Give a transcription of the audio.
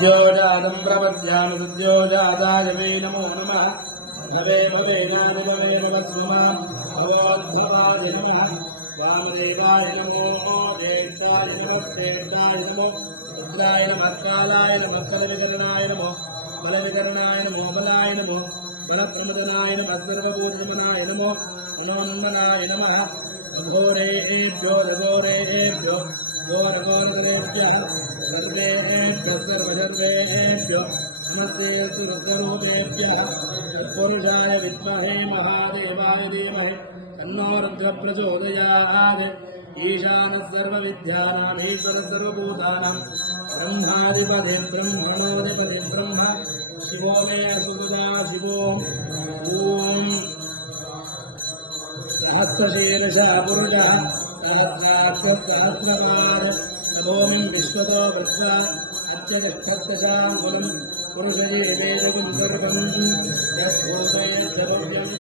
सद्योजातं प्रपद्यामि सद्योजाताय वै नमो नमः नवे भवे नानुभवे नमस्मः भगवद्भवाय नमः वामदेवाय नमो देवताय नमो श्रेष्ठाय नमो रुद्राय नमः कालाय नमः बलविकरणाय नमो बलविकरणाय नमो बलाय नमो बलप्रमदनाय नमः सर्वभूतमनाय नमो नमोन्मनाय नमः घोरेभ्यो रघोरेभ्यो घोरघोरगरेभ्यः सर्वेभ्यः सर्वसर्वेभ्यो नमस्ते सर्वरूपेभ्यः तत्पुरुषाय विद्महे महादेवाय धीमहि तन्नो रुद्रः प्रचोदयात् ईशानः सर्वविद्यानाम् ईश्वरः सर्वभूतानां ब्रह्माधिपति ब्रह्मणोऽधिपति ब्रह्म शिवो मे सुसुधा शिवो ॐ सहस्रशीर्षः पुरुषः सहस्राक्षसहस्रपाद नभोमिं विश्वतो वृक्षा अत्यगच्छत्तशाङ्कुलं पुरुषजीवेदं सर्वं